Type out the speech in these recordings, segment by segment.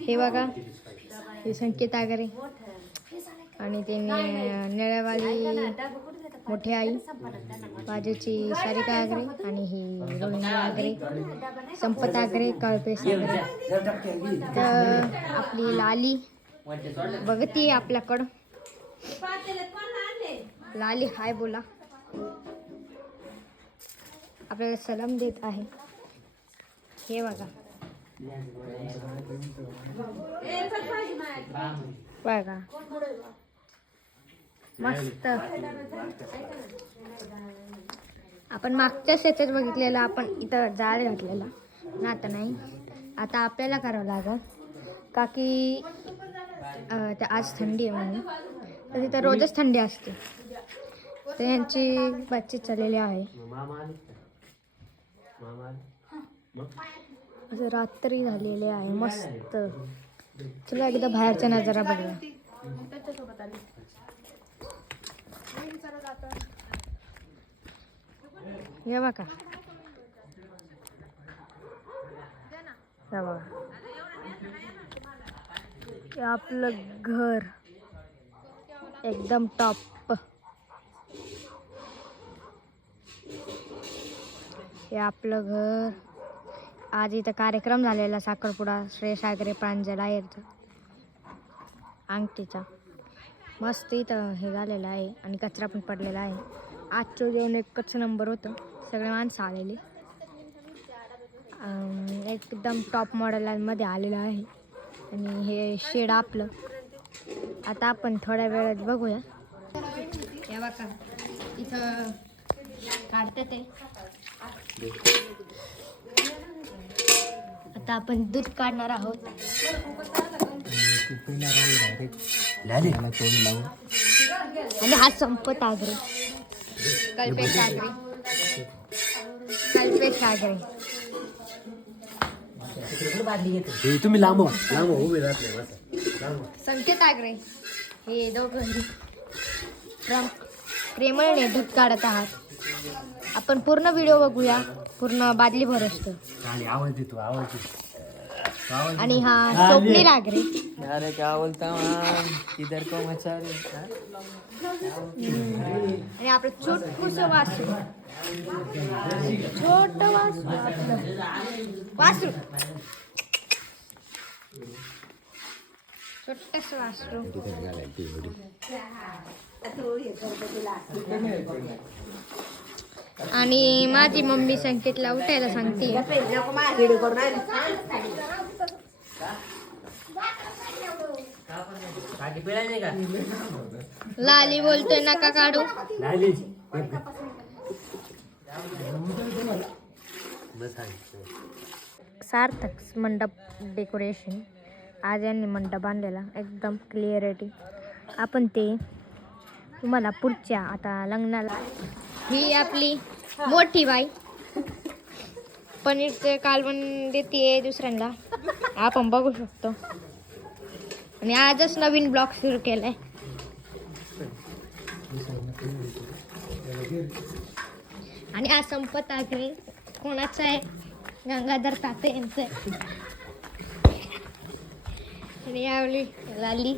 हे बघा हे संकेत आगरे आणि ते निळ्यावाली मोठी आई बाजूची सारिका आगरे आणि ही रोहिणी आगरे संपत आगरे कळपेश आगरे तर आपली लाली बघती आपल्याकडं. लाली हाय बोला. आपल्याला सलाम देत आहे. हे बघा. बघा. मस्त. आपण मागच्याच याच्यात बघितलेलं आपण इथं जाळ घातलेला. ना आता नाही. आता आपल्याला करावं लागल. का की आज थंडी आहे म्हणून. तर तिथं रोजच थंडी असते. तर यांची बातचीत चाललेली आहे. असं रात्री झालेले आहे मस्त. चला एकदा बाहेरच्या नजारा बघूया. ये बघा. बघा. आपलं घर. एकदम टॉप. हे आपलं घर. आज इथं कार्यक्रम झालेला साखरपुडा श्रेयस आगरे प्रांजल आयरचा अंगठीचा. मस्त इथं हे झालेलं आहे आणि कचरा पण पडलेला आहे. आजचं जेवण एकच नंबर होतं. सगळे माणसं आलेली. एकदम टॉप मॉडेलांमध्ये आलेलं आहे. आणि हे शेड आपलं. आता आपण थोड्या वेळात बघूया. बघा. इथं काढतात ते. आता आपण दूध काढणार आहोत. आणि हा संपत आगरे कल्पेश आगरे कल्पेश आगरे हे तुम्ही लांब व्हा, लांब व्हा, उभे व्हा. संकेत आगरे हे दोघं प्रेम प्रेमळने दूध काढत आहात. आपण पूर्ण व्हिडिओ बघूया. पूर्ण बादली भर असतो. आणि आवाज देतो आवाज देतो आवाज आणि हा स्वप्नील आगरे अरे क्या बोलता हूँ किधर को मचा आणि आपलं छोटूस वासरू. छोट वासरू आपलं. वासरू. छोटस वासरू. आणि माझी मम्मी संकेतला उठायला सांगते. लाली बोलतोय नका काढू. सार्थक मंडप डेकोरेशन. आज यांनी मंडप बांधलेला एकदम क्लिअरिटी. आपण ते तुम्हाला पुढच्या आता लग्नाला ही आपली मोठी बाई. पनीरचे कालवण देते दुसऱ्यांना. आपण बघू शकतो. आणि आजच नवीन ब्लॉग सुरू केलाय. आणि आज संपत आगरे कोणाचं आहे? गंगाधर ताते यांचं आहे. आणि यावेळी लाली.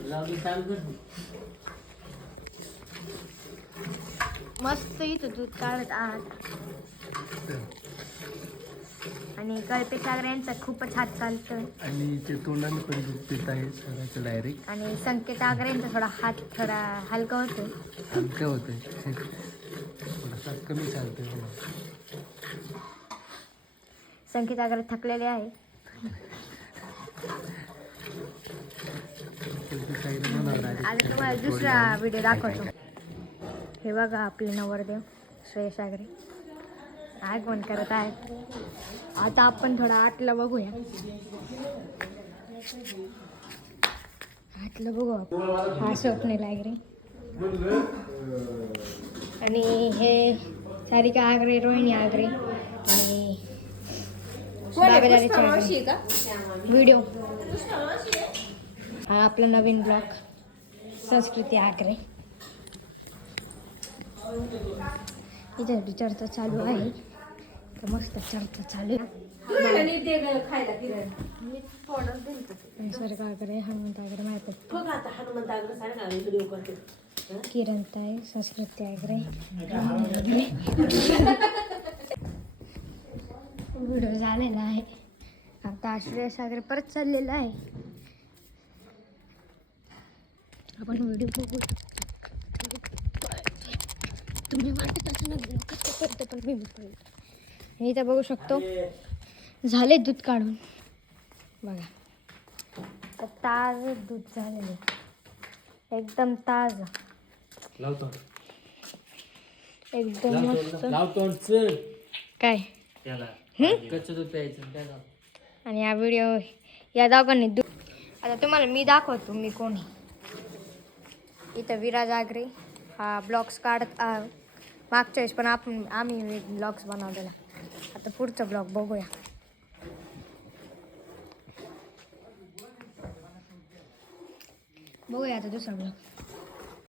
मस्त इथं दूध काढत आहात. आणि कळपे सागर यांचा खूपच हात चालतोय. आणि ते तोंडाने पण दूध पित आहे सगळ्याचं डायरेक्ट आणि संकेत आगर यांचा थोडा हात थोडा हलका होतो हलकं होतं थोडासा कमी चालतंय. संकेत आगर थकलेले आहे. आता तुम्हाला दुसरा व्हिडिओ दाखवतो. हे बघा आपले नवरदेव श्रेयस आगरे. काय कोण करत आहे आता आपण थोडा आतला बघूया. आतलं बघू आपण. हा स्वप्नील आगरे. आणि हे सारिका आगरे रोहिणी आगरे. आणि बाबादारीचा. व्हिडिओ हा आपला नवीन ब्लॉग संस्कृती आगरे. इथे चर्चा चालू आहे. तर मस्त चर्चा चालू आहे. आणि सर काकडे हनुमंताकडे माहिती किरण ताई संस्कृती आगरे व्हिडिओ झालेला आहे. आता श्रेयस आगरे परत चाललेला आहे. आपण व्हिडिओ बघू तुम्ही वाटत असं ना कसं करते पण मी आणि इथं बघू शकतो. झाले दूध काढून. बघा. आता ताज दूध झालेलं एकदम ताज. लावतो. एकदम मस्त. लावतो चल. काय? कच्चं दूध प्यायचं आणि हा व्हिडिओ या दोघांनी दु आता तुम्हाला मी दाखवतो मी कोणी. इथं विराज आगरे हा ब्लॉग्स काढत आ, मागच्या वेळेस पण आपण आम्ही ब्लॉग्स बनवलेला. आता पुढचा ब्लॉग बघूया. बघूया आता दुसरा ब्लॉग